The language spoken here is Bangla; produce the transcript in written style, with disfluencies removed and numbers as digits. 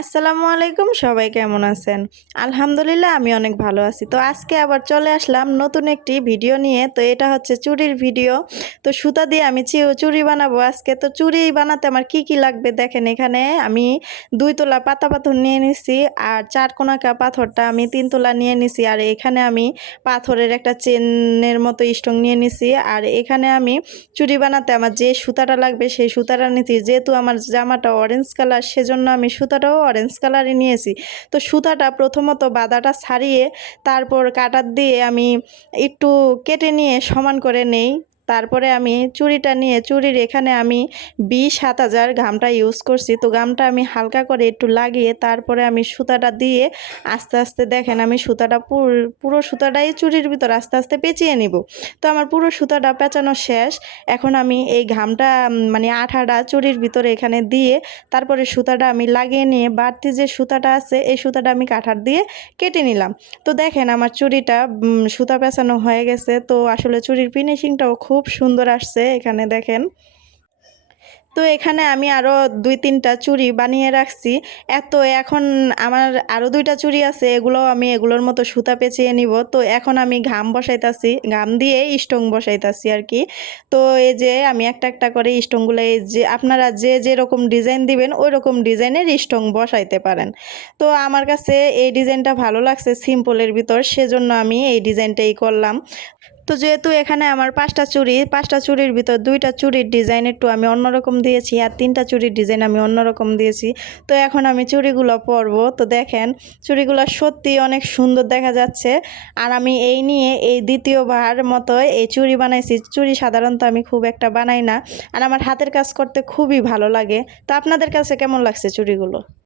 আসসালামু আলাইকুম, সবাই কেমন আছেন? আলহামদুলিল্লাহ আমি অনেক ভালো আছি। তো আজকে আবার চলে আসলাম নতুন একটি ভিডিও নিয়ে। তো এটা হচ্ছে চুড়ির ভিডিও। তো সুতা দিয়ে আমি চুড়ি বানাবো আজকে। তো চুড়ি বানাতে আমার কি লাগবে দেখেন, এখানে আমি ২ তোলা পাতা পাথর নিয়ে নিছি, আর ৪ কোণাকা পাথরটা আমি ৩ তোলা নিয়ে নিছি, আর এখানে আমি পাথরের একটা চেনের মতো স্টোন নিয়ে নিছি। আর এখানে আমি চুড়ি বানাতে আমার যে সুতাটা লাগবে সেই সুতাটা নিচ্ছি। যেহেতু আমার জামাটা অরেঞ্জ কালার, সেজন্য আমি সুতাটাও অরেঞ্জ কালারই নিয়েছি। তো সুতাটা প্রথমত বাঁধাটা ছাড়িয়ে তারপর কাটার দিয়ে আমি একটু কেটে নিয়ে সমান করে নেই। তারপরে আমি চুড়িটা নিয়ে চুড়ির এখানে আমি ২০-৭,০০০ ঘামটা ইউজ করছি। তো ঘামটা আমি হালকা করে একটু লাগিয়ে তারপরে আমি সুতাটা দিয়ে আস্তে আস্তে দেখেন আমি সুতাটা পুরো সুতাটাই চুড়ির ভিতর আস্তে আস্তে পেঁচিয়ে নিব। তো আমার পুরো সুতাটা পেঁচানো শেষ। এখন আমি এই ঘামটা মানে আঠাটা চুড়ির ভিতরে এখানে দিয়ে তারপরে সুতাটা আমি লাগিয়ে নিয়ে বাড়তি যে সুতাটা আছে এই সুতাটা আমি কাঠার দিয়ে কেটে নিলাম। তো দেখেন আমার চুড়িটা সুতা পেঁচানো হয়ে গেছে। তো আসলে চুড়ির ফিনিশিংটাও খুব সুন্দর আসছে, এখানে দেখেন। তো এখানে আমি আরও ২-৩টা চুড়ি বানিয়ে রাখছি। এখন আমার আরও ২টা চুড়ি আছে, এগুলোর মতো সুতা পেঁচিয়ে নিব। তো এখন আমি ঘাম বসাইতাছি, ঘাম দিয়ে স্টোন বসাইতাছি আর কি। তো এই যে আমি একটা একটা করে স্টোনগুলো, এই যে আপনারা যেরকম ডিজাইন দিবেন ওই রকম ডিজাইনের স্টোন বসাইতে পারেন। তো আমার কাছে এই ডিজাইনটা ভালো লাগছে সিম্পলের ভিতর, সেজন্য আমি এই ডিজাইনটাই করলাম। তো যেহেতু এখানে আমার ৫টা চুড়ির ভিতর ২টা চুড়ির ডিজাইন একটু আমি অন্যরকম দিয়েছি, আর ৩টা চুড়ির ডিজাইন আমি অন্যরকম দিয়েছি। তো এখন আমি চুড়িগুলো পরবো। তো দেখেন চুড়িগুলো সত্যি অনেক সুন্দর দেখা যাচ্ছে। আর আমি এই নিয়ে এই দ্বিতীয়বার মতো এই চুড়ি বানাইছি। চুড়ি সাধারণত আমি খুব একটা বানাই না, আর আমার হাতের কাজ করতে খুবই ভালো লাগে। তো আপনাদের কাছে কেমন লাগছে চুড়িগুলো?